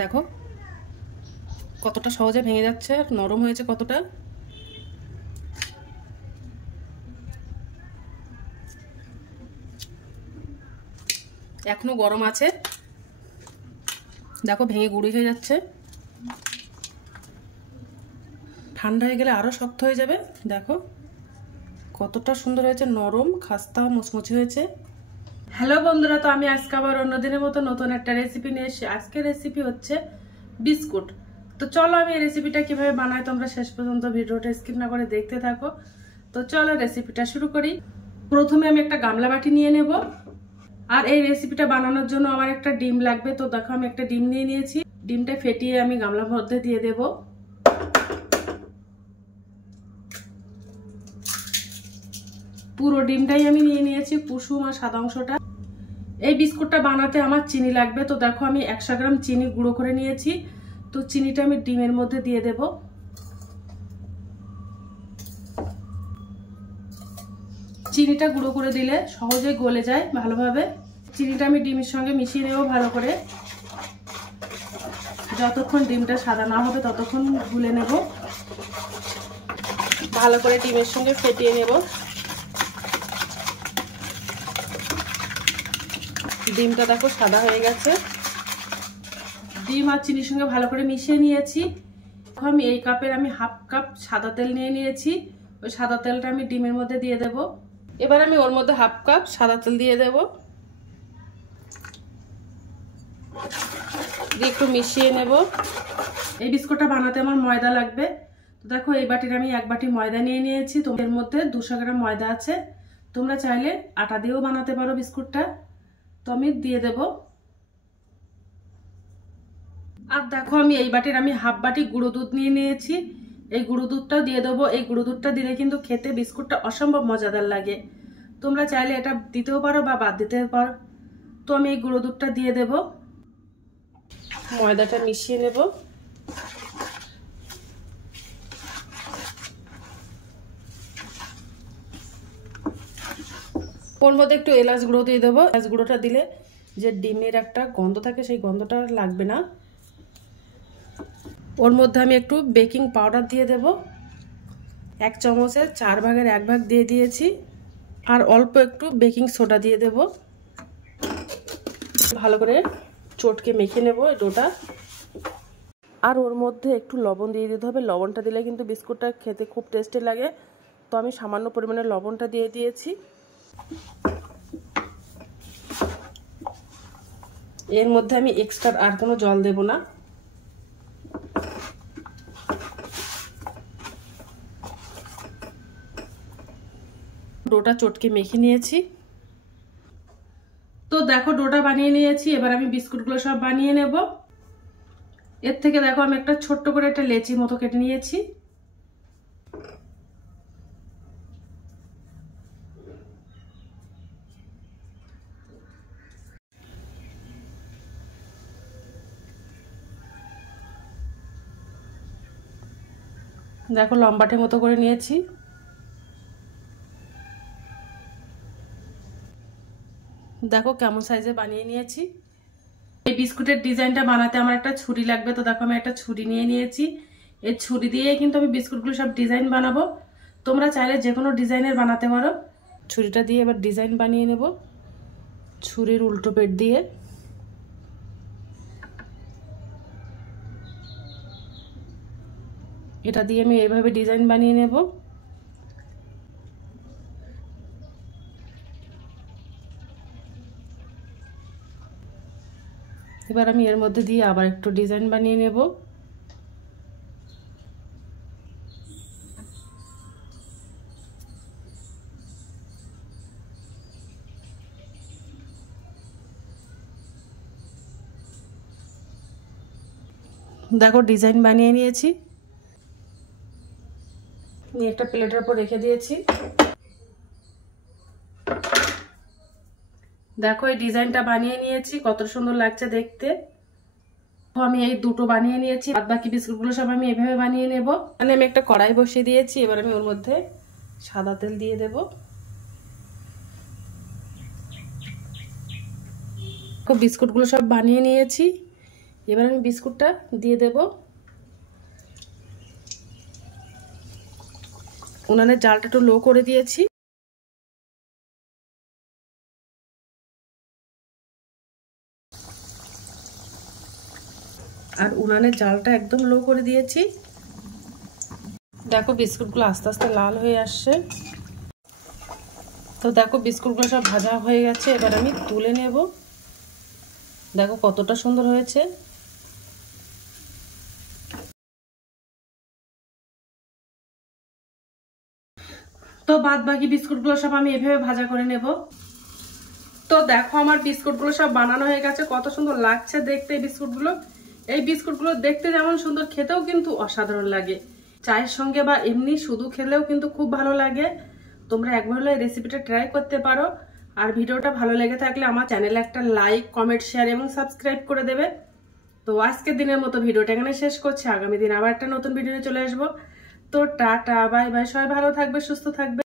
দেখো কতটা সহজে ভেঙে যাচ্ছে আর নরম হয়েছে কতটা। এখনো গরম আছে, দেখো ভেঙে গুঁড়ি হয়ে যাচ্ছে। ঠান্ডা হয়ে গেলে আরো শক্ত হয়ে যাবে। দেখো কতটা সুন্দর হয়েছে, নরম খাস্তা মুচমুচে হয়েছে। হ্যালো বন্ধুরা, তো আমি আজকে আবার অন্যদিনের মতো নতুন একটা রেসিপি নিয়ে এসেছি। আজকের রেসিপি হচ্ছে বিস্কুট। তো চলো আমি এই রেসিপিটা কিভাবে বানাই তোমরা শেষ পর্যন্ত ভিডিওটা স্কিপ না করে দেখতে থাকো। তো চলো রেসিপিটা শুরু করি। প্রথমে আমি একটা গামলা বাটি নিয়ে নেব, আর এই রেসিপিটা বানানোর জন্য আমার একটা ডিম লাগবে। তো দেখো আমি একটা ডিম নিয়ে নিয়েছি, ডিমটা ফেটিয়ে আমি গামলার মধ্যে দিয়ে দেব। পুরো ডিমটাই আমি নিয়ে নিয়েছি, কুসুম আর সাদা অংশটা। এই বিস্কুটটা বানাতে আমার চিনি লাগবে। তো দেখো আমি 100 গ্রাম চিনি গুঁড়ো করে নিয়েছি। তো চিনিটা আমি ডিমের মধ্যে দিয়ে দেব। চিনিটা গুঁড়ো করে দিলে সহজে গলে যায় ভালোভাবে। চিনিটা আমি ডিমের সঙ্গে মিশিয়ে নেব ভালো করে। যতক্ষণ ডিমটা সাদা না হবে ততক্ষণ গুলে নেব, ভালো করে ডিমের সঙ্গে ফেটিয়ে নেব। ডিমটা দেখো সাদা হয়ে গেছে। ডিম আর চিনির সঙ্গে ভালো করে মিশিয়ে নিয়েছি। আমি এই কাপের আমি হাফ কাপ সাদা তেল নিয়ে নিয়েছি। ওই সাদা তেলটা আমি ডিমের মধ্যে দিয়ে দেব। এবার আমি ওর মধ্যে হাফ কাপ সাদা তেল দিয়ে দেব, দিয়ে একটু মিশিয়ে নেব। এই বিস্কুটটা বানাতে আমার ময়দা লাগবে। তো দেখো এই বাটির আমি 1 বাটি ময়দা নিয়ে নিয়েছি। তোমাদের মধ্যে 200 গ্রাম ময়দা আছে, তোমরা চাইলে আটা দিয়েও বানাতে পারো বিস্কুটটা। তো আমি দিয়ে দেব। আর দেখো আমি এই বাটির আমি হাফ বাটি গুঁড়ো দুধ নিয়ে নিয়েছি, এই গুঁড়ো দুধটা দিয়ে দেবো। এই গুঁড়ো দুধটা দিলে কিন্তু খেতে বিস্কুটটা অসম্ভব মজাদার লাগে। তোমরা চাইলে এটা দিতেও পারো বা বাদ দিতে পারো। তো আমি এই গুঁড়ো দুধটা দিয়ে দেব, ময়দাটা মিশিয়ে নেব। ওর মধ্যে একটু এলাচ গুঁড়ো দিয়ে দেবো। এলাচ গুঁড়োটা দিলে যে ডিমের একটা গন্ধ থাকে সেই গন্ধটা লাগবে না। ওর মধ্যে আমি একটু বেকিং পাউডার দিয়ে দেব। 1 চামচের 4 ভাগের 1 ভাগ দিয়ে দিয়েছি। আর অল্প একটু বেকিং সোডা দিয়ে দেব। ভালো করে চটকে মেখে নেব এই ডোটা। আর ওর মধ্যে একটু লবণ দিয়ে দিতে হবে। লবণটা দিলে কিন্তু বিস্কুটটা খেতে খুব টেস্টি লাগে। তো আমি সামান্য পরিমাণে লবণটা দিয়ে দিয়েছি। এর মধ্যে আমি এক্সট্রা আর কোনো জল দেব না। ডোটা চটকে মেখে নিয়েছি। তো দেখো ডোটা বানিয়ে নিয়েছি। এবার আমি বিস্কুটগুলো সব বানিয়ে নেব। এর থেকে দেখো আমি একটা ছোট্ট করে একটা লেচি মতো কেটে নিয়েছি। দেখো লম্বাটে মতো করে নিয়েছি। দেখো কেমন সাইজে বানিয়ে নিয়েছি। এই বিস্কুটের ডিজাইনটা বানাতে আমার একটা ছুরি লাগবে। তো দেখো আমি একটা ছুরি নিয়ে নিয়েছি। এই ছুরি দিয়ে কিন্তু আমি বিস্কুটগুলো সব ডিজাইন বানাবো। তোমরা চাইলে যে কোনো ডিজাইনের বানাতে পারো। ছুরিটা দিয়ে এবার ডিজাইন বানিয়ে নেব ছুরির উল্টো পেট দিয়ে। এটা দিয়ে আমি এইভাবে ডিজাইন বানিয়ে নেব। এবার আমি এর মধ্যে দিয়ে আবার একটু ডিজাইন বানিয়ে নেব। দেখো ডিজাইন বানিয়ে নিয়েছি। আমি একটা প্লেটের উপর রেখে দিয়েছি। দেখো এই ডিজাইনটা বানিয়ে নিয়েছি, কত সুন্দর লাগছে দেখতে। আমি এই দুটো বানিয়ে নিয়েছি, বাদ বাকি বিস্কুটগুলো সব আমি এভাবে বানিয়ে নেব। মানে আমি একটা কড়াই বসিয়ে দিয়েছি। এবার আমি ওর মধ্যে সাদা তেল দিয়ে দেব। বিস্কুটগুলো সব বানিয়ে নিয়েছি। এবার আমি বিস্কুটটা দিয়ে দেব। উনানের জালটা একটু লো করে দিয়েছি। আর উনানের জালটা একদম লো করে দিয়েছি। দেখো বিস্কুটগুলো আস্তে আস্তে লাল হয়ে আসছে। তো দেখো বিস্কুটগুলো সব ভাজা হয়ে গেছে, এবার আমি তুলে নেব। দেখো কতটা সুন্দর হয়েছে। তো বাদ বাকি বিস্কুটগুলো সব আমি এভাবে ভাজা করে নেব। তো দেখো আমার বিস্কুটগুলো সব বানানো হয়ে গেছে, কত সুন্দর লাগছে দেখতে এই বিস্কুটগুলো। এই বিস্কুটগুলো দেখতে যেমন সুন্দর, খেতেও কিন্তু অসাধারণ লাগে। চায়ের সঙ্গে বা এমনি শুধু খেলেও কিন্তু খুব ভালো লাগে। তোমরা একবার হলে এই রেসিপিটা ট্রাই করতে পারো। আর ভিডিওটা ভালো লেগে থাকলে আমার চ্যানেলে একটা লাইক, কমেন্ট, শেয়ার এবং সাবস্ক্রাইব করে দেবে। তো আজকের দিনের মতো ভিডিওটা এখানে শেষ করছি। আগামী দিন আবার একটা নতুন ভিডিও চলে আসবো। তো টাটা, বাই বাই, সবাই ভালো থাকবে, সুস্থ থাকবে।